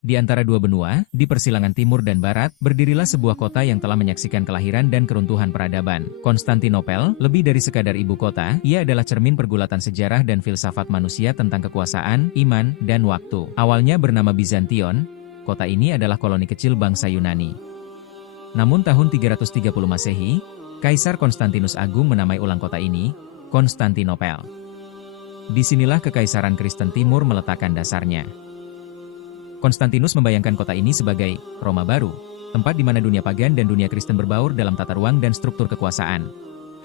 Di antara dua benua, di persilangan timur dan barat, berdirilah sebuah kota yang telah menyaksikan kelahiran dan keruntuhan peradaban. Konstantinopel, lebih dari sekadar ibu kota, ia adalah cermin pergulatan sejarah dan filsafat manusia tentang kekuasaan, iman, dan waktu. Awalnya bernama Bizantion, kota ini adalah koloni kecil bangsa Yunani. Namun tahun 330 Masehi, Kaisar Konstantinus Agung menamai ulang kota ini, Konstantinopel. Disinilah Kekaisaran Kristen Timur meletakkan dasarnya. Konstantinus membayangkan kota ini sebagai Roma baru, tempat di mana dunia pagan dan dunia Kristen berbaur dalam tata ruang dan struktur kekuasaan.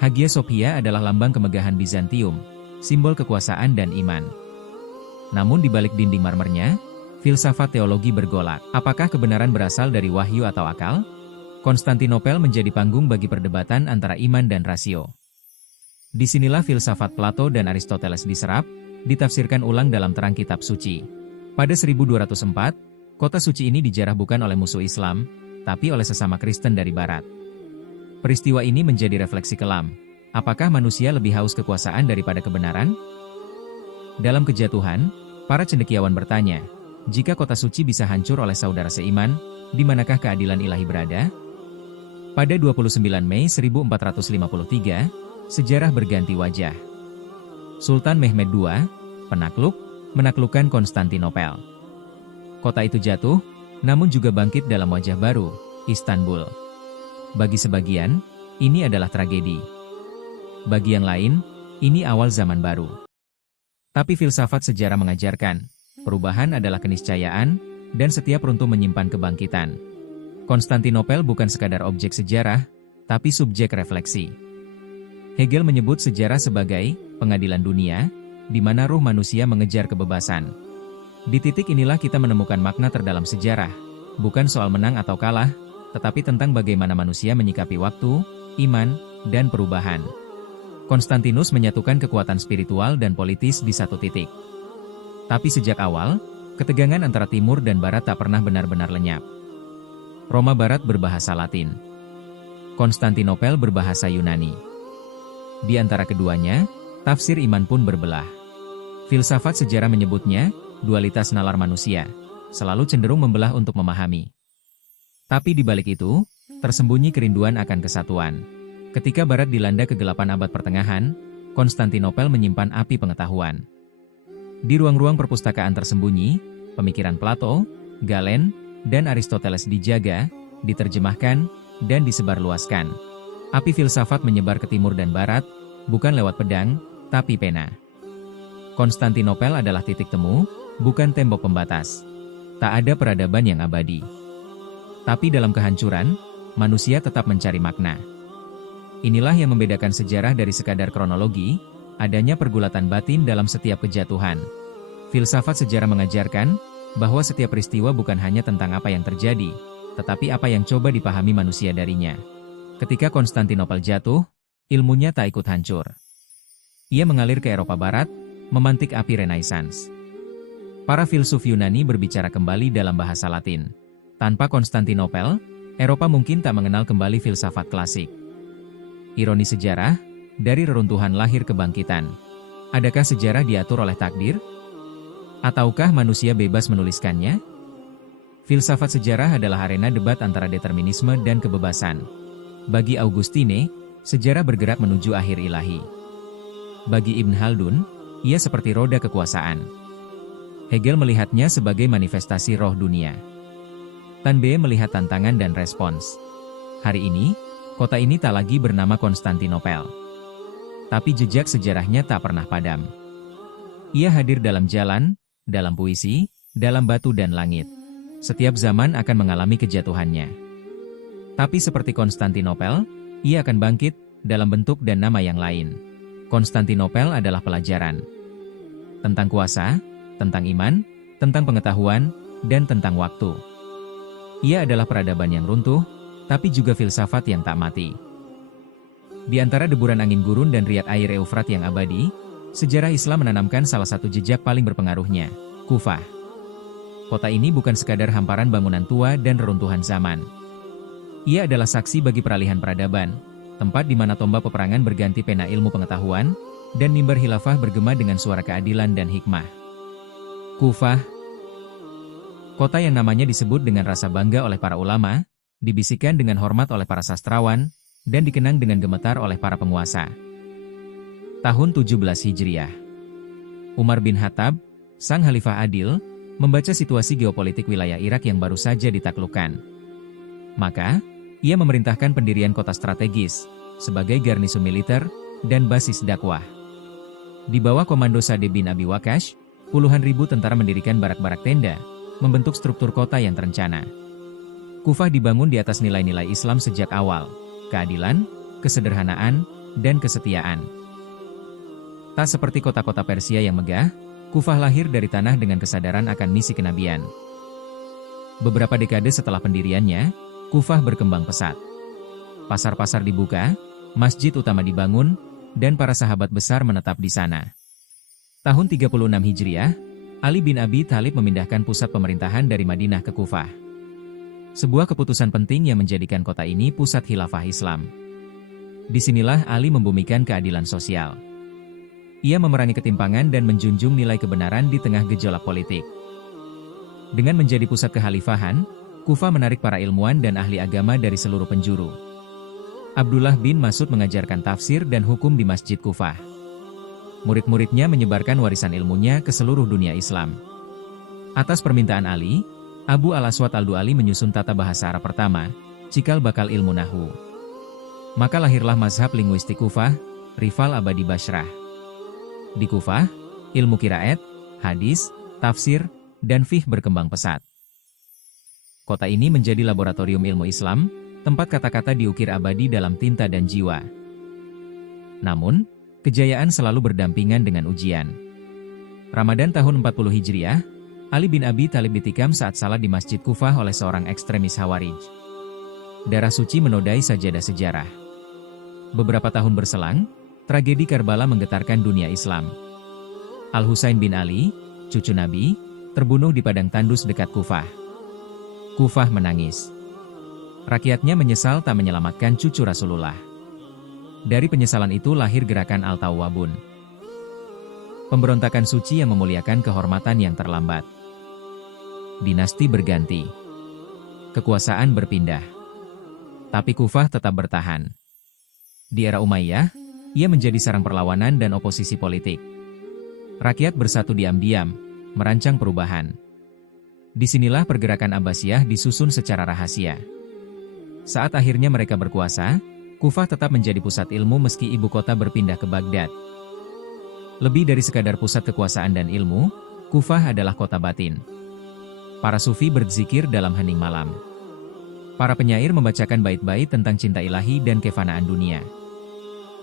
Hagia Sophia adalah lambang kemegahan Bizantium, simbol kekuasaan dan iman. Namun di balik dinding marmernya, filsafat teologi bergolak. Apakah kebenaran berasal dari wahyu atau akal? Konstantinopel menjadi panggung bagi perdebatan antara iman dan rasio. Disinilah filsafat Plato dan Aristoteles diserap, ditafsirkan ulang dalam terang kitab suci. Pada 1204, kota suci ini dijarah bukan oleh musuh Islam, tapi oleh sesama Kristen dari Barat. Peristiwa ini menjadi refleksi kelam. Apakah manusia lebih haus kekuasaan daripada kebenaran? Dalam kejatuhan, para cendekiawan bertanya, jika kota suci bisa hancur oleh saudara seiman, di manakah keadilan ilahi berada? Pada 29 Mei 1453, sejarah berganti wajah. Sultan Mehmed II, penakluk, menaklukkan Konstantinopel. Kota itu jatuh, namun juga bangkit dalam wajah baru, Istanbul. Bagi sebagian, ini adalah tragedi. Bagi yang lain, ini awal zaman baru. Tapi filsafat sejarah mengajarkan, perubahan adalah keniscayaan, dan setiap runtuh menyimpan kebangkitan. Konstantinopel bukan sekadar objek sejarah, tapi subjek refleksi. Hegel menyebut sejarah sebagai pengadilan dunia, di mana ruh manusia mengejar kebebasan. Di titik inilah kita menemukan makna terdalam sejarah, bukan soal menang atau kalah, tetapi tentang bagaimana manusia menyikapi waktu, iman, dan perubahan. Konstantinus menyatukan kekuatan spiritual dan politis di satu titik. Tapi sejak awal, ketegangan antara timur dan barat tak pernah benar-benar lenyap. Roma Barat berbahasa Latin. Konstantinopel berbahasa Yunani. Di antara keduanya, tafsir iman pun berbelah. Filsafat sejarah menyebutnya, dualitas nalar manusia, selalu cenderung membelah untuk memahami. Tapi di balik itu, tersembunyi kerinduan akan kesatuan. Ketika Barat dilanda kegelapan abad pertengahan, Konstantinopel menyimpan api pengetahuan. Di ruang-ruang perpustakaan tersembunyi, pemikiran Plato, Galen, dan Aristoteles dijaga, diterjemahkan, dan disebarluaskan. Api filsafat menyebar ke timur dan barat, bukan lewat pedang, tapi pena. Konstantinopel adalah titik temu, bukan tembok pembatas. Tak ada peradaban yang abadi. Tapi dalam kehancuran, manusia tetap mencari makna. Inilah yang membedakan sejarah dari sekadar kronologi, adanya pergulatan batin dalam setiap kejatuhan. Filsafat sejarah mengajarkan, bahwa setiap peristiwa bukan hanya tentang apa yang terjadi, tetapi apa yang coba dipahami manusia darinya. Ketika Konstantinopel jatuh, ilmunya tak ikut hancur. Ia mengalir ke Eropa Barat, memantik api Renaissance. Para filsuf Yunani berbicara kembali dalam bahasa Latin. Tanpa Konstantinopel, Eropa mungkin tak mengenal kembali filsafat klasik. Ironi sejarah, dari reruntuhan lahir kebangkitan. Adakah sejarah diatur oleh takdir? Ataukah manusia bebas menuliskannya? Filsafat sejarah adalah arena debat antara determinisme dan kebebasan. Bagi Augustine, sejarah bergerak menuju akhir ilahi. Bagi Ibn Khaldun, ia seperti roda kekuasaan. Hegel melihatnya sebagai manifestasi roh dunia. Tanbeye melihat tantangan dan respons. Hari ini, kota ini tak lagi bernama Konstantinopel. Tapi jejak sejarahnya tak pernah padam. Ia hadir dalam jalan, dalam puisi, dalam batu dan langit. Setiap zaman akan mengalami kejatuhannya. Tapi seperti Konstantinopel, ia akan bangkit, dalam bentuk dan nama yang lain. Konstantinopel adalah pelajaran. Tentang kuasa, tentang iman, tentang pengetahuan, dan tentang waktu. Ia adalah peradaban yang runtuh, tapi juga filsafat yang tak mati. Di antara deburan angin gurun dan riak air Eufrat yang abadi, sejarah Islam menanamkan salah satu jejak paling berpengaruhnya, Kufah. Kota ini bukan sekadar hamparan bangunan tua dan reruntuhan zaman. Ia adalah saksi bagi peralihan peradaban, tempat di mana tombak peperangan berganti pena ilmu pengetahuan, dan mimbar khilafah bergema dengan suara keadilan dan hikmah. Kufah Kota yang namanya disebut dengan rasa bangga oleh para ulama, dibisikkan dengan hormat oleh para sastrawan, dan dikenang dengan gemetar oleh para penguasa. Tahun 17 Hijriah. Umar bin Khattab, sang Khalifah Adil, membaca situasi geopolitik wilayah Irak yang baru saja ditaklukkan. Maka, ia memerintahkan pendirian kota strategis, sebagai garnisun militer, dan basis dakwah. Di bawah komando Sa'd bin Abi Waqqas, puluhan ribu tentara mendirikan barak-barak tenda, membentuk struktur kota yang terencana. Kufah dibangun di atas nilai-nilai Islam sejak awal, keadilan, kesederhanaan, dan kesetiaan. Tak seperti kota-kota Persia yang megah, Kufah lahir dari tanah dengan kesadaran akan misi kenabian. Beberapa dekade setelah pendiriannya, Kufah berkembang pesat. Pasar-pasar dibuka, masjid utama dibangun, dan para sahabat besar menetap di sana. Tahun 36 Hijriah, Ali bin Abi Thalib memindahkan pusat pemerintahan dari Madinah ke Kufah. Sebuah keputusan penting yang menjadikan kota ini pusat khilafah Islam. Disinilah Ali membumikan keadilan sosial. Ia memerangi ketimpangan dan menjunjung nilai kebenaran di tengah gejolak politik. Dengan menjadi pusat kekhalifahan, Kufah menarik para ilmuwan dan ahli agama dari seluruh penjuru. Abdullah bin Mas'ud mengajarkan tafsir dan hukum di Masjid Kufah. Murid-muridnya menyebarkan warisan ilmunya ke seluruh dunia Islam. Atas permintaan Ali, Abu al-Aswad al-Du'ali menyusun tata bahasa Arab pertama, cikal bakal ilmu nahwu. Maka lahirlah mazhab linguistik Kufah, rival abadi Bashrah. Di Kufah, ilmu qiraat, hadis, tafsir, dan fiqh berkembang pesat. Kota ini menjadi laboratorium ilmu Islam, tempat kata-kata diukir abadi dalam tinta dan jiwa. Namun, kejayaan selalu berdampingan dengan ujian. Ramadan tahun 40 Hijriah, Ali bin Abi Thalib ditikam saat salat di Masjid Kufah oleh seorang ekstremis Khawarij. Darah suci menodai sajadah sejarah. Beberapa tahun berselang, tragedi Karbala menggetarkan dunia Islam. Al-Husain bin Ali, cucu Nabi, terbunuh di padang tandus dekat Kufah. Kufah menangis. Rakyatnya menyesal tak menyelamatkan cucu Rasulullah. Dari penyesalan itu lahir gerakan Al-Tawwabun. Pemberontakan suci yang memuliakan kehormatan yang terlambat. Dinasti berganti. Kekuasaan berpindah. Tapi Kufah tetap bertahan. Di era Umayyah, ia menjadi sarang perlawanan dan oposisi politik. Rakyat bersatu diam-diam, merancang perubahan. Disinilah pergerakan Abbasiyah disusun secara rahasia. Saat akhirnya mereka berkuasa, Kufah tetap menjadi pusat ilmu meski ibu kota berpindah ke Baghdad. Lebih dari sekadar pusat kekuasaan dan ilmu, Kufah adalah kota batin. Para sufi berzikir dalam hening malam. Para penyair membacakan bait-bait tentang cinta ilahi dan kefanaan dunia.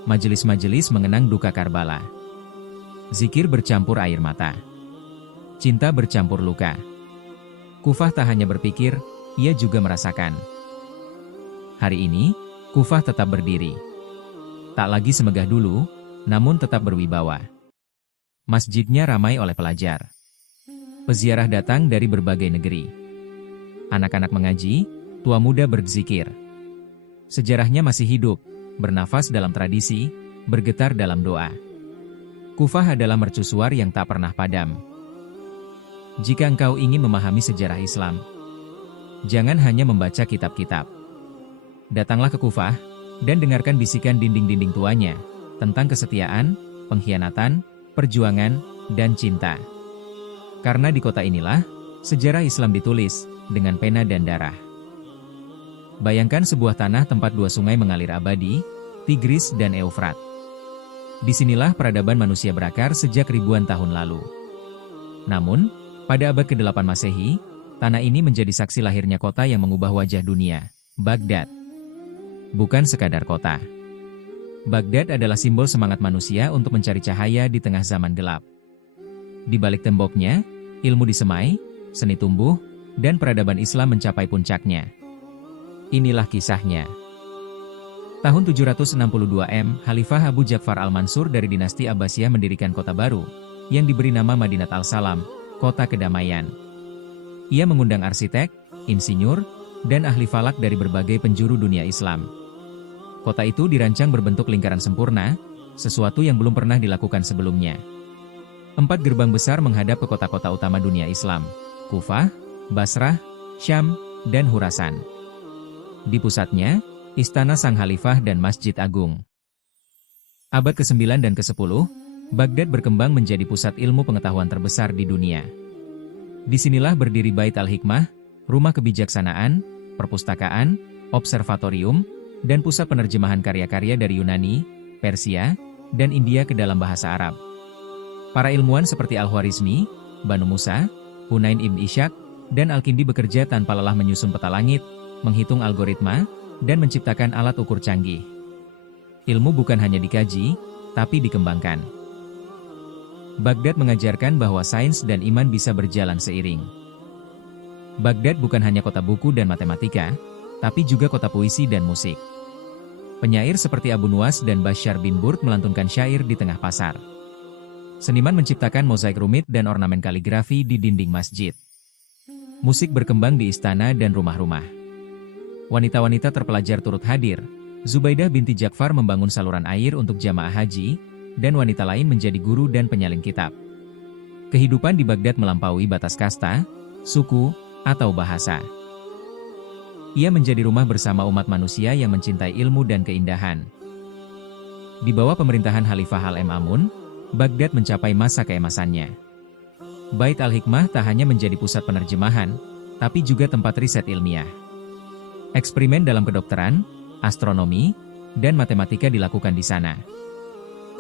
Majelis-majelis mengenang duka Karbala. Zikir bercampur air mata. Cinta bercampur luka. Kufah tak hanya berpikir, ia juga merasakan. Hari ini, Kufah tetap berdiri. Tak lagi semegah dulu, namun tetap berwibawa. Masjidnya ramai oleh pelajar. Peziarah datang dari berbagai negeri. Anak-anak mengaji, tua muda berzikir. Sejarahnya masih hidup, bernafas dalam tradisi, bergetar dalam doa. Kufah adalah mercusuar yang tak pernah padam. Jika engkau ingin memahami sejarah Islam, jangan hanya membaca kitab-kitab. Datanglah ke Kufah, dan dengarkan bisikan dinding-dinding tuanya, tentang kesetiaan, pengkhianatan, perjuangan, dan cinta. Karena di kota inilah, sejarah Islam ditulis, dengan pena dan darah. Bayangkan sebuah tanah tempat dua sungai mengalir abadi, Tigris dan Eufrat. Disinilah peradaban manusia berakar sejak ribuan tahun lalu. Namun, pada abad ke-8 Masehi, tanah ini menjadi saksi lahirnya kota yang mengubah wajah dunia, Baghdad. Bukan sekadar kota. Baghdad adalah simbol semangat manusia untuk mencari cahaya di tengah zaman gelap. Di balik temboknya, ilmu disemai, seni tumbuh, dan peradaban Islam mencapai puncaknya. Inilah kisahnya. Tahun 762 M, Khalifah Abu Ja'far al-Mansur dari dinasti Abbasiyah mendirikan kota baru, yang diberi nama Madinat al-Salam, kota kedamaian. Ia mengundang arsitek, insinyur, dan ahli falak dari berbagai penjuru dunia Islam. Kota itu dirancang berbentuk lingkaran sempurna, sesuatu yang belum pernah dilakukan sebelumnya. 4 gerbang besar menghadap ke kota-kota utama dunia Islam, Kufah, Basrah, Syam, dan Khurasan. Di pusatnya, Istana Sang Khalifah dan Masjid Agung. Abad ke-9 dan ke-10, Baghdad berkembang menjadi pusat ilmu pengetahuan terbesar di dunia. Disinilah berdiri Bait Al-Hikmah, rumah kebijaksanaan, perpustakaan, observatorium, dan pusat penerjemahan karya-karya dari Yunani, Persia, dan India ke dalam bahasa Arab. Para ilmuwan seperti Al-Khwarizmi, Banu Musa, Hunain ibn Ishaq, dan Al-Kindi bekerja tanpa lelah menyusun peta langit, menghitung algoritma, dan menciptakan alat ukur canggih. Ilmu bukan hanya dikaji, tapi dikembangkan. Baghdad mengajarkan bahwa sains dan iman bisa berjalan seiring. Baghdad bukan hanya kota buku dan matematika, tapi juga kota puisi dan musik. Penyair seperti Abu Nuwas dan Bashar bin Burd melantunkan syair di tengah pasar. Seniman menciptakan mozaik rumit dan ornamen kaligrafi di dinding masjid. Musik berkembang di istana dan rumah-rumah. Wanita-wanita terpelajar turut hadir. Zubaidah binti Jakfar membangun saluran air untuk jamaah haji, dan wanita lain menjadi guru dan penyalin kitab. Kehidupan di Baghdad melampaui batas kasta, suku, atau bahasa. Ia menjadi rumah bersama umat manusia yang mencintai ilmu dan keindahan. Di bawah pemerintahan Khalifah Al-Ma'mun, Baghdad mencapai masa keemasannya. Bait Al-Hikmah tak hanya menjadi pusat penerjemahan, tapi juga tempat riset ilmiah. Eksperimen dalam kedokteran, astronomi, dan matematika dilakukan di sana.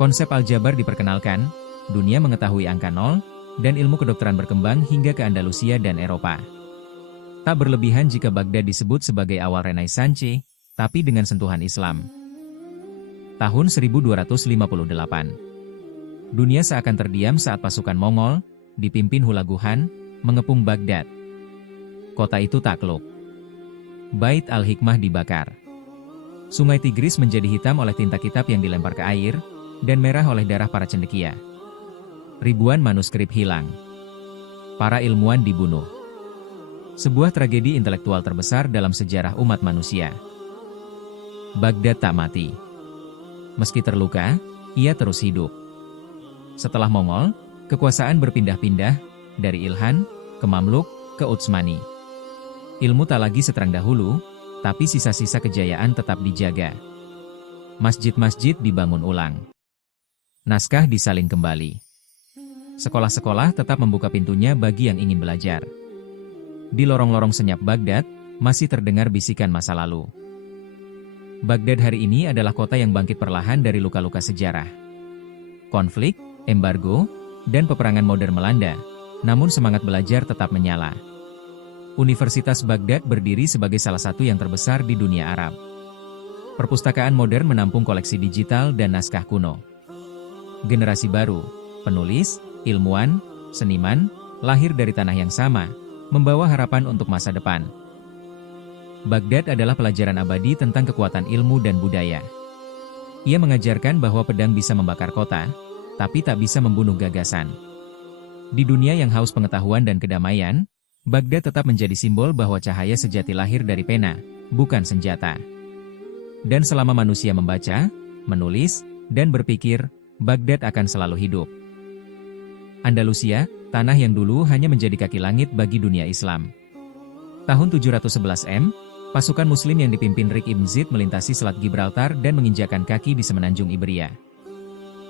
Konsep aljabar diperkenalkan, dunia mengetahui angka nol, dan ilmu kedokteran berkembang hingga ke Andalusia dan Eropa. Tak berlebihan jika Baghdad disebut sebagai awal Renaissance, tapi dengan sentuhan Islam. Tahun 1258. Dunia seakan terdiam saat pasukan Mongol, dipimpin Hulaguhan, mengepung Baghdad. Kota itu takluk. Bait Al-Hikmah dibakar. Sungai Tigris menjadi hitam oleh tinta kitab yang dilempar ke air, dan merah oleh darah para cendekia. Ribuan manuskrip hilang. Para ilmuwan dibunuh. Sebuah tragedi intelektual terbesar dalam sejarah umat manusia. Baghdad tak mati. Meski terluka, ia terus hidup. Setelah Mongol, kekuasaan berpindah-pindah, dari Ilhan, ke Mamluk, ke Utsmani. Ilmu tak lagi seterang dahulu, tapi sisa-sisa kejayaan tetap dijaga. Masjid-masjid dibangun ulang. Naskah disalin kembali. Sekolah-sekolah tetap membuka pintunya bagi yang ingin belajar. Di lorong-lorong senyap Baghdad, masih terdengar bisikan masa lalu. Baghdad hari ini adalah kota yang bangkit perlahan dari luka-luka sejarah. Konflik, embargo, dan peperangan modern melanda, namun semangat belajar tetap menyala. Universitas Baghdad berdiri sebagai salah satu yang terbesar di dunia Arab. Perpustakaan modern menampung koleksi digital dan naskah kuno. Generasi baru, penulis, ilmuwan, seniman, lahir dari tanah yang sama, membawa harapan untuk masa depan. Baghdad adalah pelajaran abadi tentang kekuatan ilmu dan budaya. Ia mengajarkan bahwa pedang bisa membakar kota, tapi tak bisa membunuh gagasan. Di dunia yang haus pengetahuan dan kedamaian, Baghdad tetap menjadi simbol bahwa cahaya sejati lahir dari pena, bukan senjata. Dan selama manusia membaca, menulis, dan berpikir, Baghdad akan selalu hidup. Andalusia, tanah yang dulu hanya menjadi kaki langit bagi dunia Islam. Tahun 711 M, pasukan Muslim yang dipimpin Rik ibn Zid melintasi Selat Gibraltar dan menginjakan kaki di semenanjung Iberia.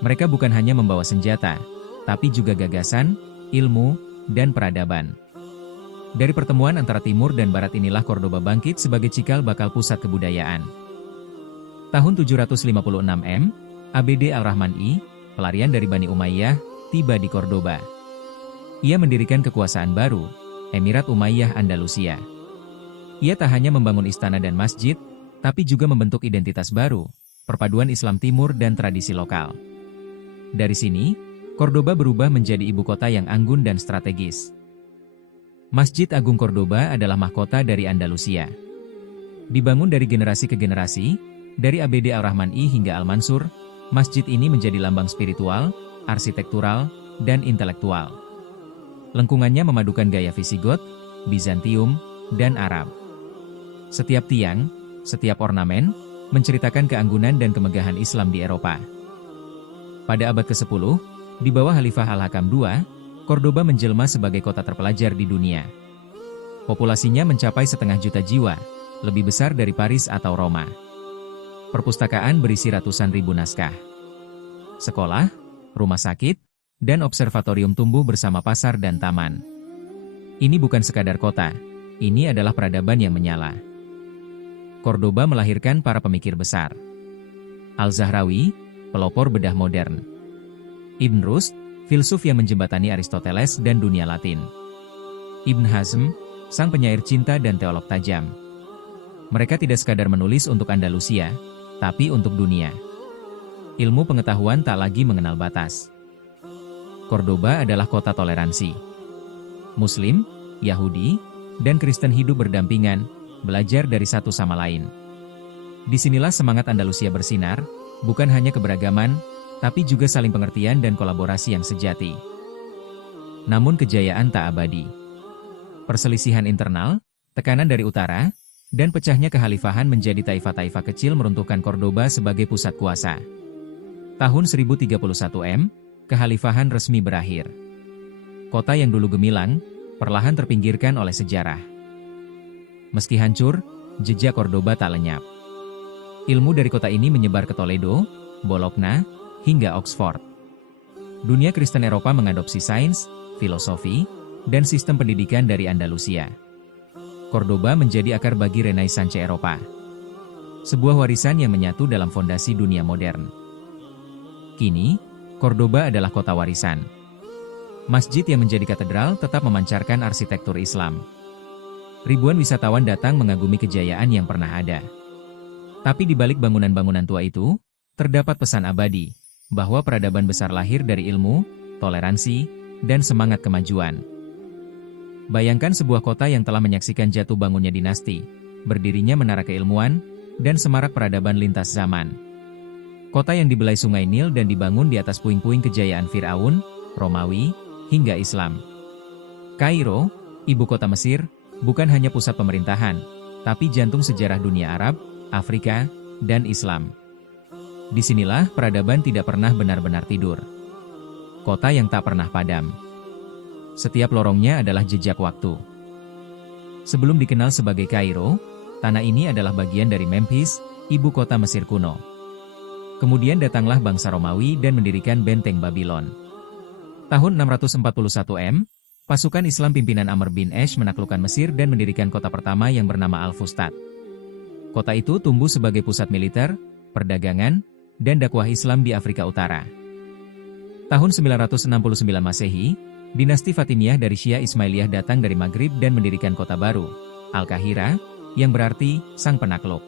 Mereka bukan hanya membawa senjata, tapi juga gagasan, ilmu, dan peradaban. Dari pertemuan antara Timur dan Barat inilah Cordoba bangkit sebagai cikal bakal pusat kebudayaan. Tahun 756 M, Abd al-Rahman I, pelarian dari Bani Umayyah, tiba di Cordoba. Ia mendirikan kekuasaan baru, Emirat Umayyah Andalusia. Ia tak hanya membangun istana dan masjid, tapi juga membentuk identitas baru, perpaduan Islam Timur dan tradisi lokal. Dari sini, Cordoba berubah menjadi ibu kota yang anggun dan strategis. Masjid Agung Cordoba adalah mahkota dari Andalusia. Dibangun dari generasi ke generasi, dari Abd al-Rahman I hingga Al-Mansur, masjid ini menjadi lambang spiritual, arsitektural, dan intelektual. Lengkungannya memadukan gaya Visigoth, Bizantium, dan Arab. Setiap tiang, setiap ornamen, menceritakan keanggunan dan kemegahan Islam di Eropa. Pada abad ke-10, di bawah Khalifah Al-Hakam II, Cordoba menjelma sebagai kota terpelajar di dunia. Populasinya mencapai 1,5 juta jiwa, lebih besar dari Paris atau Roma. Perpustakaan berisi ratusan ribu naskah. Sekolah, rumah sakit, dan observatorium tumbuh bersama pasar dan taman. Ini bukan sekadar kota, ini adalah peradaban yang menyala. Cordoba melahirkan para pemikir besar. Al-Zahrawi, pelopor bedah modern. Ibn Rushd, filsuf yang menjembatani Aristoteles dan dunia Latin. Ibn Hazm, sang penyair cinta dan teolog tajam. Mereka tidak sekadar menulis untuk Andalusia, tapi untuk dunia. Ilmu pengetahuan tak lagi mengenal batas. Cordoba adalah kota toleransi. Muslim, Yahudi, dan Kristen hidup berdampingan, belajar dari satu sama lain. Disinilah semangat Andalusia bersinar, bukan hanya keberagaman, tapi juga saling pengertian dan kolaborasi yang sejati. Namun kejayaan tak abadi. Perselisihan internal, tekanan dari utara, dan pecahnya kekhalifahan menjadi taifah-taifah kecil meruntuhkan Cordoba sebagai pusat kuasa. Tahun 1031 M, kekhalifahan resmi berakhir. Kota yang dulu gemilang, perlahan terpinggirkan oleh sejarah. Meski hancur, jejak Cordoba tak lenyap. Ilmu dari kota ini menyebar ke Toledo, Bologna, hingga Oxford. Dunia Kristen Eropa mengadopsi sains, filosofi, dan sistem pendidikan dari Andalusia. Cordoba menjadi akar bagi Renaissance Eropa. Sebuah warisan yang menyatu dalam fondasi dunia modern. Kini, Cordoba adalah kota warisan. Masjid yang menjadi katedral tetap memancarkan arsitektur Islam. Ribuan wisatawan datang mengagumi kejayaan yang pernah ada. Tapi di balik bangunan-bangunan tua itu, terdapat pesan abadi, bahwa peradaban besar lahir dari ilmu, toleransi, dan semangat kemajuan. Bayangkan sebuah kota yang telah menyaksikan jatuh bangunnya dinasti, berdirinya menara keilmuan, dan semarak peradaban lintas zaman. Kota yang dibelai sungai Nil dan dibangun di atas puing-puing kejayaan Firaun, Romawi, hingga Islam. Kairo, ibu kota Mesir, bukan hanya pusat pemerintahan, tapi jantung sejarah dunia Arab, Afrika, dan Islam. Disinilah peradaban tidak pernah benar-benar tidur. Kota yang tak pernah padam. Setiap lorongnya adalah jejak waktu. Sebelum dikenal sebagai Kairo, tanah ini adalah bagian dari Memphis, ibu kota Mesir kuno. Kemudian datanglah bangsa Romawi dan mendirikan benteng Babylon. Tahun 641 M, pasukan Islam pimpinan Amr bin Ash menaklukkan Mesir dan mendirikan kota pertama yang bernama Al-Fustat. Kota itu tumbuh sebagai pusat militer, perdagangan, dan dakwah Islam di Afrika Utara. Tahun 969 Masehi, dinasti Fatimiyah dari Syiah Ismailiyah datang dari Maghrib dan mendirikan kota baru, Al-Kahira, yang berarti sang penakluk.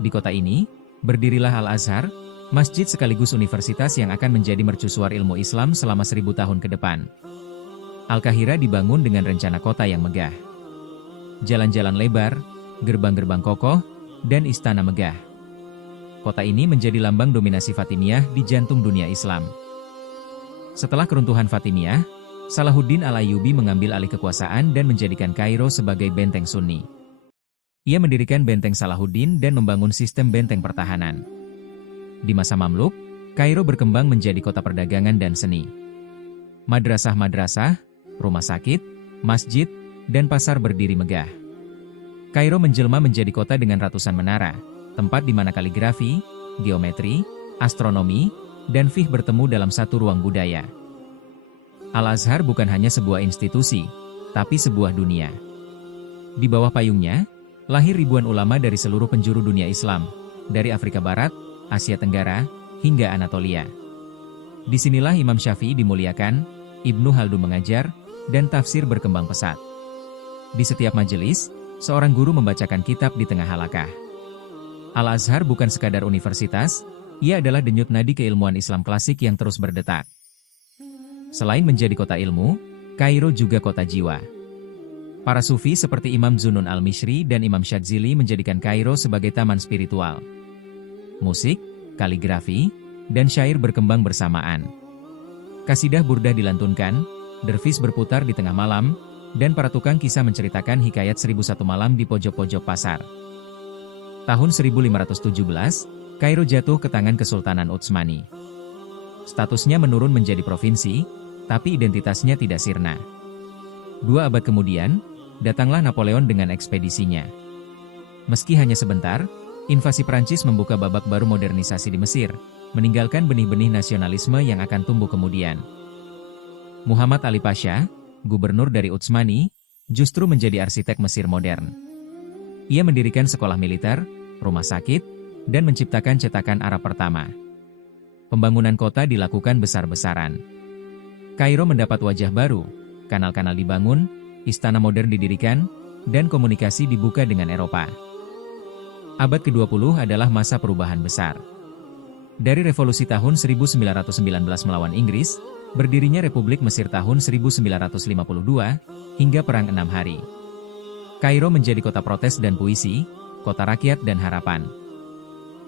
Di kota ini, berdirilah Al-Azhar, masjid sekaligus universitas yang akan menjadi mercusuar ilmu Islam selama 1000 tahun ke depan. Al-Kahira dibangun dengan rencana kota yang megah. Jalan-jalan lebar, gerbang-gerbang kokoh, dan istana megah. Kota ini menjadi lambang dominasi Fatimiyah di jantung dunia Islam. Setelah keruntuhan Fatimiyah, Salahuddin Al-Ayyubi mengambil alih kekuasaan dan menjadikan Kairo sebagai benteng Sunni. Ia mendirikan benteng Salahuddin dan membangun sistem benteng pertahanan. Di masa Mamluk, Kairo berkembang menjadi kota perdagangan dan seni. Madrasah-madrasah, rumah sakit, masjid, dan pasar berdiri megah. Kairo menjelma menjadi kota dengan ratusan menara, tempat di mana kaligrafi, geometri, astronomi, dan fiqh bertemu dalam satu ruang budaya. Al-Azhar bukan hanya sebuah institusi, tapi sebuah dunia. Di bawah payungnya, lahir ribuan ulama dari seluruh penjuru dunia Islam, dari Afrika Barat, Asia Tenggara, hingga Anatolia. Disinilah Imam Syafi'i dimuliakan, Ibnu Khaldun mengajar, dan tafsir berkembang pesat. Di setiap majelis, seorang guru membacakan kitab di tengah halakah. Al-Azhar bukan sekadar universitas, ia adalah denyut nadi keilmuan Islam klasik yang terus berdetak. Selain menjadi kota ilmu, Kairo juga kota jiwa. Para sufi seperti Imam Zunun al-Mishri dan Imam Syadzili menjadikan Kairo sebagai taman spiritual. Musik, kaligrafi, dan syair berkembang bersamaan. Kasidah burdah dilantunkan, dervis berputar di tengah malam, dan para tukang kisah menceritakan hikayat 1001 malam di pojok-pojok pasar. Tahun 1517, Kairo jatuh ke tangan Kesultanan Utsmani. Statusnya menurun menjadi provinsi, tapi identitasnya tidak sirna. 2 abad kemudian, datanglah Napoleon dengan ekspedisinya. Meski hanya sebentar, invasi Prancis membuka babak baru modernisasi di Mesir, meninggalkan benih-benih nasionalisme yang akan tumbuh kemudian. Muhammad Ali Pasha, gubernur dari Utsmani, justru menjadi arsitek Mesir modern. Ia mendirikan sekolah militer, rumah sakit, dan menciptakan cetakan Arab pertama. Pembangunan kota dilakukan besar-besaran. Kairo mendapat wajah baru, kanal-kanal dibangun, istana modern didirikan, dan komunikasi dibuka dengan Eropa. Abad ke-20 adalah masa perubahan besar. Dari revolusi tahun 1919 melawan Inggris, berdirinya Republik Mesir tahun 1952, hingga Perang 6 Hari. Kairo menjadi kota protes dan puisi, kota rakyat dan harapan.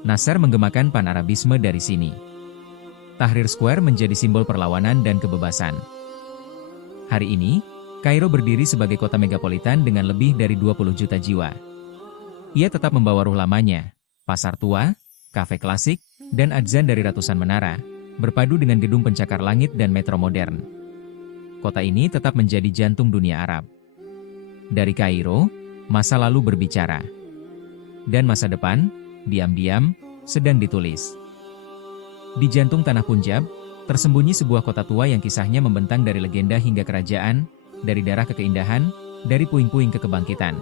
Nasser menggemakan pan-Arabisme dari sini. Tahrir Square menjadi simbol perlawanan dan kebebasan. Hari ini, Kairo berdiri sebagai kota megapolitan dengan lebih dari 20 juta jiwa. Ia tetap membawa ruh lamanya, pasar tua, kafe klasik, dan adzan dari ratusan menara, berpadu dengan gedung pencakar langit dan metro modern. Kota ini tetap menjadi jantung dunia Arab. Dari Kairo, masa lalu berbicara. Dan masa depan, diam-diam, sedang ditulis. Di jantung tanah Punjab, tersembunyi sebuah kota tua yang kisahnya membentang dari legenda hingga kerajaan, dari darah ke keindahan, dari puing-puing ke kebangkitan.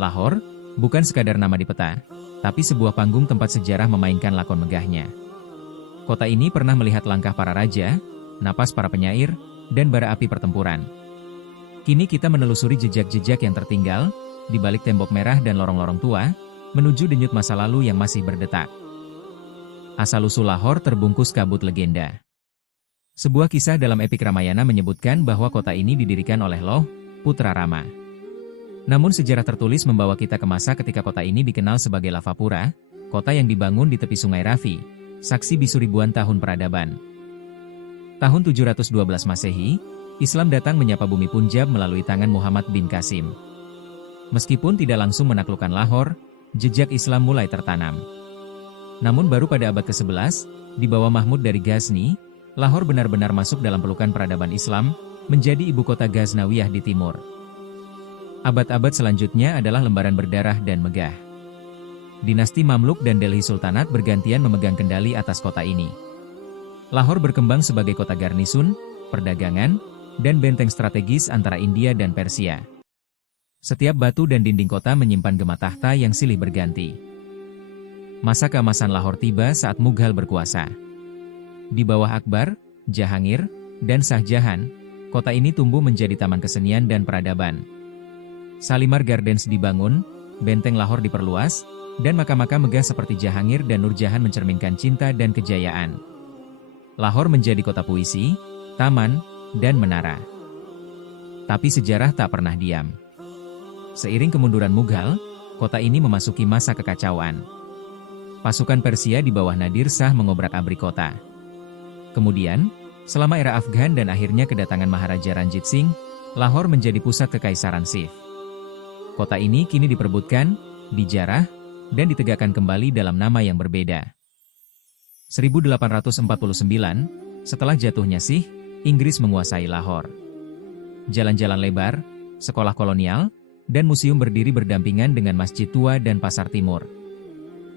Lahore, bukan sekadar nama di peta, tapi sebuah panggung tempat sejarah memainkan lakon megahnya. Kota ini pernah melihat langkah para raja, napas para penyair, dan bara api pertempuran. Kini kita menelusuri jejak-jejak yang tertinggal, di balik tembok merah dan lorong-lorong tua, menuju denyut masa lalu yang masih berdetak. Asal-usul Lahore terbungkus kabut legenda. Sebuah kisah dalam epik Ramayana menyebutkan bahwa kota ini didirikan oleh Loh, putra Rama. Namun sejarah tertulis membawa kita ke masa ketika kota ini dikenal sebagai Lavapura, kota yang dibangun di tepi sungai Ravi, saksi bisu ribuan tahun peradaban. Tahun 712 Masehi, Islam datang menyapa bumi Punjab melalui tangan Muhammad bin Qasim. Meskipun tidak langsung menaklukkan Lahore, jejak Islam mulai tertanam. Namun baru pada abad ke-11, di bawah Mahmud dari Ghazni, Lahore benar-benar masuk dalam pelukan peradaban Islam, menjadi ibu kota Ghaznawiyah di timur. Abad-abad selanjutnya adalah lembaran berdarah dan megah. Dinasti Mamluk dan Delhi Sultanat bergantian memegang kendali atas kota ini. Lahore berkembang sebagai kota garnisun, perdagangan, dan benteng strategis antara India dan Persia. Setiap batu dan dinding kota menyimpan gema tahta yang silih berganti. Masa keemasan Lahore tiba saat Mughal berkuasa. Di bawah Akbar, Jahangir, dan Shah Jahan, kota ini tumbuh menjadi taman kesenian dan peradaban. Shalimar Gardens dibangun, benteng Lahore diperluas, dan makam-makam megah seperti Jahangir dan Nur Jahan mencerminkan cinta dan kejayaan. Lahore menjadi kota puisi, taman, dan menara. Tapi sejarah tak pernah diam. Seiring kemunduran Mughal, kota ini memasuki masa kekacauan. Pasukan Persia di bawah Nadir Shah mengobrak-abrik kota. Kemudian, selama era Afghan dan akhirnya kedatangan Maharaja Ranjit Singh, Lahore menjadi pusat kekaisaran Sikh. Kota ini kini diperebutkan, dijarah, dan ditegakkan kembali dalam nama yang berbeda. 1849, setelah jatuhnya Sikh, Inggris menguasai Lahore. Jalan-jalan lebar, sekolah kolonial, dan museum berdiri berdampingan dengan masjid tua dan pasar timur.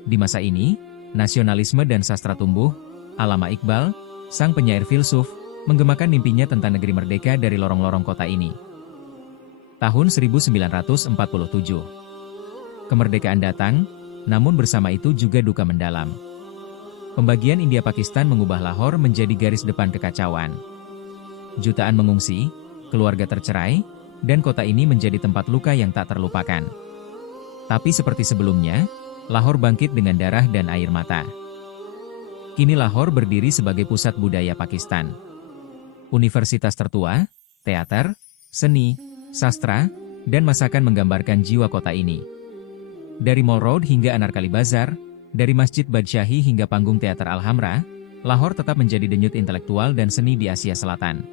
Di masa ini, nasionalisme dan sastra tumbuh. Allama Iqbal, sang penyair filsuf, menggemakan mimpinya tentang negeri merdeka dari lorong-lorong kota ini. Tahun 1947. Kemerdekaan datang, namun bersama itu juga duka mendalam. Pembagian India-Pakistan mengubah Lahore menjadi garis depan kekacauan. Jutaan mengungsi, keluarga tercerai, dan kota ini menjadi tempat luka yang tak terlupakan. Tapi seperti sebelumnya, Lahore bangkit dengan darah dan air mata. Kini Lahore berdiri sebagai pusat budaya Pakistan. Universitas tertua, teater, seni, sastra, dan masakan menggambarkan jiwa kota ini. Dari Mall Road hingga Anarkali Bazar, dari Masjid Badshahi hingga panggung teater Alhamra, Lahore tetap menjadi denyut intelektual dan seni di Asia Selatan.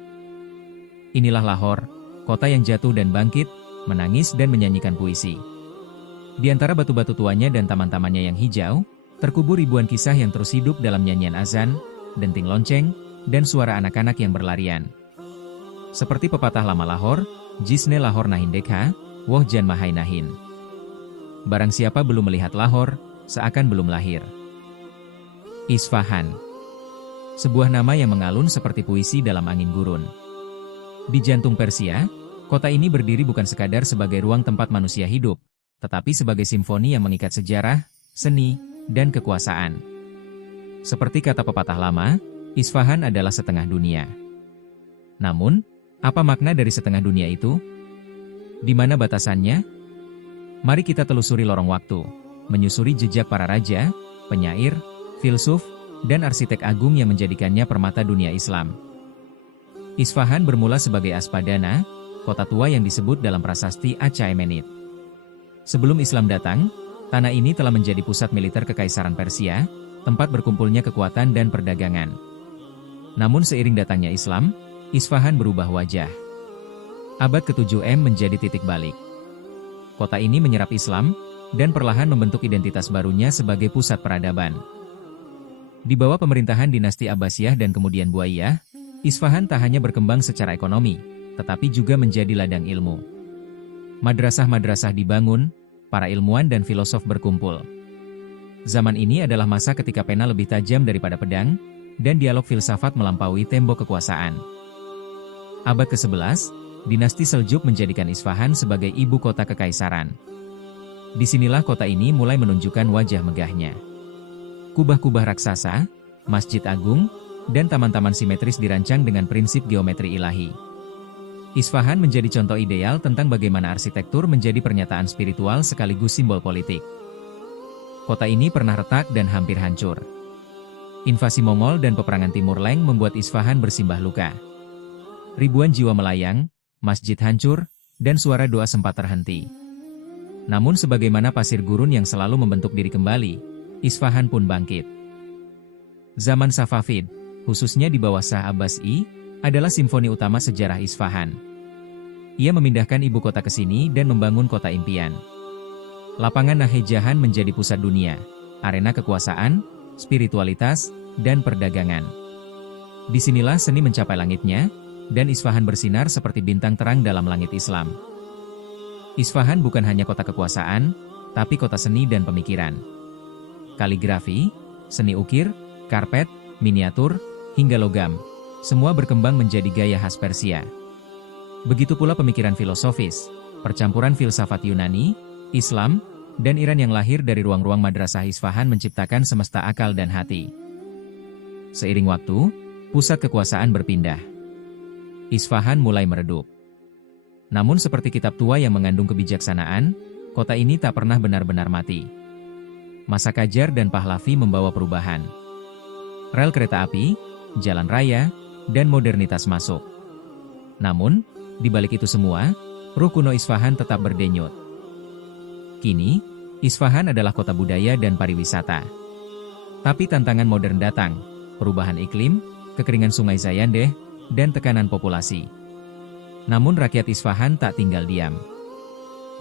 Inilah Lahore, kota yang jatuh dan bangkit, menangis dan menyanyikan puisi. Di antara batu-batu tuanya dan taman-tamannya yang hijau, terkubur ribuan kisah yang terus hidup dalam nyanyian azan, denting lonceng, dan suara anak-anak yang berlarian. Seperti pepatah lama Lahore, Jisne Lahore Nahin Dekha, Woh Jan Mahai Nahin. Barang siapa belum melihat Lahore, seakan belum lahir. Isfahan. Sebuah nama yang mengalun seperti puisi dalam angin gurun. Di jantung Persia, kota ini berdiri bukan sekadar sebagai ruang tempat manusia hidup, tetapi sebagai simfoni yang mengikat sejarah, seni, dan kekuasaan. Seperti kata pepatah lama, Isfahan adalah setengah dunia. Namun, apa makna dari setengah dunia itu? Di mana batasannya? Mari kita telusuri lorong waktu, menyusuri jejak para raja, penyair, filsuf, dan arsitek agung yang menjadikannya permata dunia Islam. Isfahan bermula sebagai Aspadana, kota tua yang disebut dalam prasasti Achaemenid. Sebelum Islam datang, tanah ini telah menjadi pusat militer Kekaisaran Persia, tempat berkumpulnya kekuatan dan perdagangan. Namun seiring datangnya Islam, Isfahan berubah wajah. Abad ke-7 menjadi titik balik. Kota ini menyerap Islam, dan perlahan membentuk identitas barunya sebagai pusat peradaban. Di bawah pemerintahan dinasti Abbasiyah dan kemudian Buayyah, Isfahan tak hanya berkembang secara ekonomi, tetapi juga menjadi ladang ilmu. Madrasah-madrasah dibangun, para ilmuwan dan filosof berkumpul. Zaman ini adalah masa ketika pena lebih tajam daripada pedang, dan dialog filsafat melampaui tembok kekuasaan. Abad ke-11, dinasti Seljuk menjadikan Isfahan sebagai ibu kota kekaisaran. Disinilah kota ini mulai menunjukkan wajah megahnya. Kubah-kubah raksasa, masjid agung, dan taman-taman simetris dirancang dengan prinsip geometri ilahi. Isfahan menjadi contoh ideal tentang bagaimana arsitektur menjadi pernyataan spiritual sekaligus simbol politik. Kota ini pernah retak dan hampir hancur. Invasi Mongol dan peperangan Timur Leng membuat Isfahan bersimbah luka. Ribuan jiwa melayang, masjid hancur, dan suara doa sempat terhenti. Namun sebagaimana pasir gurun yang selalu membentuk diri kembali, Isfahan pun bangkit. Zaman Safavid, khususnya di bawah Shah Abbasi, adalah simfoni utama sejarah Isfahan. Ia memindahkan ibu kota ke sini dan membangun kota impian. Lapangan Nahejahan menjadi pusat dunia, arena kekuasaan, spiritualitas, dan perdagangan. Disinilah seni mencapai langitnya, dan Isfahan bersinar seperti bintang terang dalam langit Islam. Isfahan bukan hanya kota kekuasaan, tapi kota seni dan pemikiran. Kaligrafi, seni ukir, karpet, miniatur, hingga logam, semua berkembang menjadi gaya khas Persia. Begitu pula pemikiran filosofis, percampuran filsafat Yunani, Islam, dan Iran yang lahir dari ruang-ruang madrasah Isfahan menciptakan semesta akal dan hati. Seiring waktu, pusat kekuasaan berpindah. Isfahan mulai meredup. Namun seperti kitab tua yang mengandung kebijaksanaan, kota ini tak pernah benar-benar mati. Masa Qajar dan Pahlavi membawa perubahan. Rel kereta api, jalan raya, dan modernitas masuk. Namun, di balik itu semua, ruh kuno Isfahan tetap berdenyut. Kini, Isfahan adalah kota budaya dan pariwisata. Tapi tantangan modern datang, perubahan iklim, kekeringan sungai Zayandeh, dan tekanan populasi. Namun rakyat Isfahan tak tinggal diam.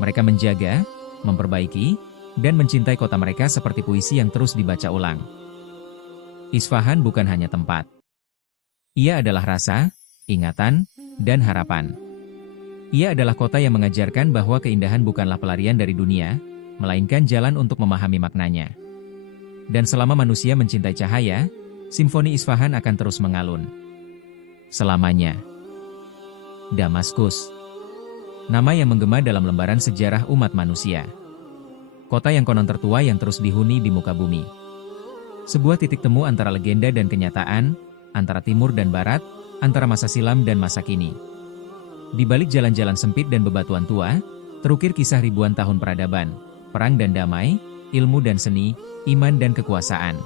Mereka menjaga, memperbaiki, dan mencintai kota mereka seperti puisi yang terus dibaca ulang. Isfahan bukan hanya tempat. Ia adalah rasa, ingatan, dan harapan. Ia adalah kota yang mengajarkan bahwa keindahan bukanlah pelarian dari dunia, melainkan jalan untuk memahami maknanya. Dan selama manusia mencintai cahaya, simfoni Isfahan akan terus mengalun. Selamanya. Damaskus. Nama yang menggema dalam lembaran sejarah umat manusia. Kota yang konon tertua yang terus dihuni di muka bumi. Sebuah titik temu antara legenda dan kenyataan, antara timur dan barat, antara masa silam dan masa kini. Di balik jalan-jalan sempit dan bebatuan tua, terukir kisah ribuan tahun peradaban, perang dan damai, ilmu dan seni, iman dan kekuasaan.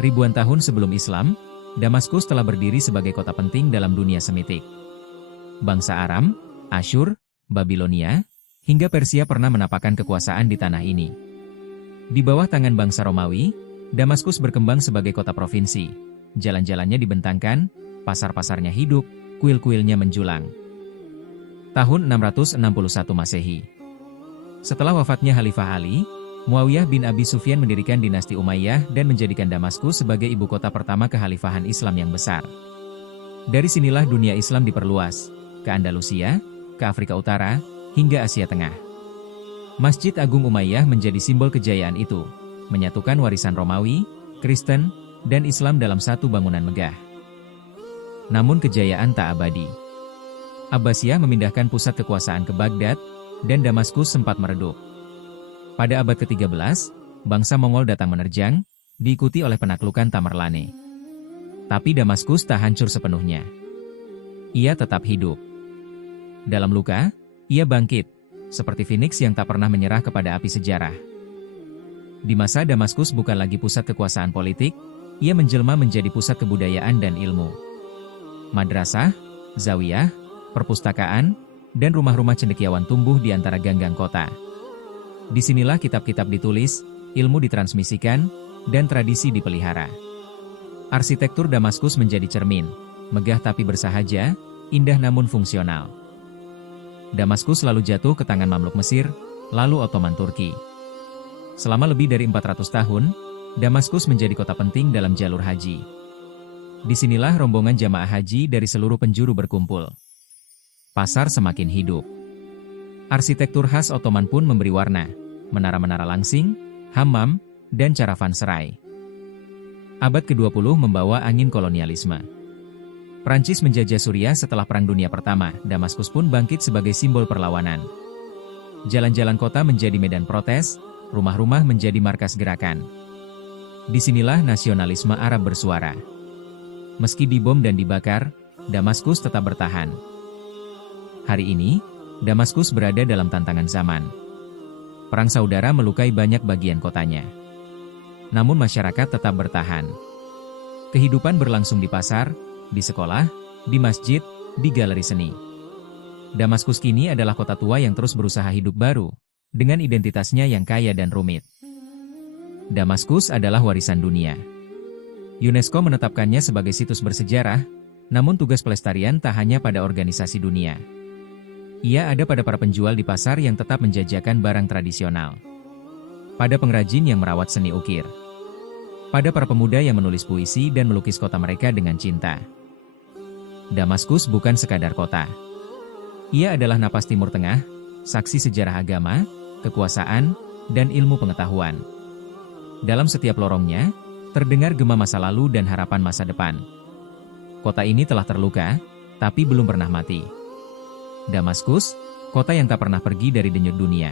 Ribuan tahun sebelum Islam, Damaskus telah berdiri sebagai kota penting dalam dunia semitik. Bangsa Aram, Asyur, Babilonia, hingga Persia pernah menapakkan kekuasaan di tanah ini. Di bawah tangan bangsa Romawi, Damaskus berkembang sebagai kota provinsi. Jalan-jalannya dibentangkan, pasar-pasarnya hidup, kuil-kuilnya menjulang. Tahun 661 Masehi. Setelah wafatnya Khalifah Ali, Muawiyah bin Abi Sufyan mendirikan dinasti Umayyah dan menjadikan Damaskus sebagai ibu kota pertama kekhalifahan Islam yang besar. Dari sinilah dunia Islam diperluas, ke Andalusia, ke Afrika Utara, hingga Asia Tengah. Masjid Agung Umayyah menjadi simbol kejayaan itu, menyatukan warisan Romawi, Kristen, dan Islam dalam satu bangunan megah. Namun kejayaan tak abadi. Abbasiyah memindahkan pusat kekuasaan ke Baghdad, dan Damaskus sempat meredup. Pada abad ke-13, bangsa Mongol datang menerjang, diikuti oleh penaklukan Tamerlane. Tapi Damaskus tak hancur sepenuhnya. Ia tetap hidup. Dalam luka, ia bangkit, seperti Phoenix yang tak pernah menyerah kepada api sejarah. Di masa Damaskus bukan lagi pusat kekuasaan politik, ia menjelma menjadi pusat kebudayaan dan ilmu. Madrasah, zawiyah, perpustakaan, dan rumah-rumah cendekiawan tumbuh di antara ganggang kota. Disinilah kitab-kitab ditulis, ilmu ditransmisikan, dan tradisi dipelihara. Arsitektur Damaskus menjadi cermin, megah tapi bersahaja, indah namun fungsional. Damaskus lalu jatuh ke tangan Mamluk Mesir, lalu Ottoman Turki. Selama lebih dari 400 tahun, Damaskus menjadi kota penting dalam jalur haji. Disinilah rombongan jamaah haji dari seluruh penjuru berkumpul. Pasar semakin hidup. Arsitektur khas Ottoman pun memberi warna, menara-menara langsing, hammam, dan caravanserai. Abad ke-20 membawa angin kolonialisme. Prancis menjajah Suriah setelah Perang Dunia Pertama, Damaskus pun bangkit sebagai simbol perlawanan. Jalan-jalan kota menjadi medan protes, rumah-rumah menjadi markas gerakan. Disinilah nasionalisme Arab bersuara. Meski dibom dan dibakar, Damaskus tetap bertahan. Hari ini, Damaskus berada dalam tantangan zaman. Perang saudara melukai banyak bagian kotanya. Namun masyarakat tetap bertahan. Kehidupan berlangsung di pasar, di sekolah, di masjid, di galeri seni. Damaskus kini adalah kota tua yang terus berusaha hidup baru, dengan identitasnya yang kaya dan rumit. Damaskus adalah warisan dunia. UNESCO menetapkannya sebagai situs bersejarah, namun tugas pelestarian tak hanya pada organisasi dunia. Ia ada pada para penjual di pasar yang tetap menjajakan barang tradisional. Pada pengrajin yang merawat seni ukir. Pada para pemuda yang menulis puisi dan melukis kota mereka dengan cinta. Damaskus bukan sekadar kota. Ia adalah napas Timur Tengah, saksi sejarah agama, kekuasaan, dan ilmu pengetahuan. Dalam setiap lorongnya, terdengar gema masa lalu dan harapan masa depan. Kota ini telah terluka, tapi belum pernah mati. Damaskus, kota yang tak pernah pergi dari denyut dunia.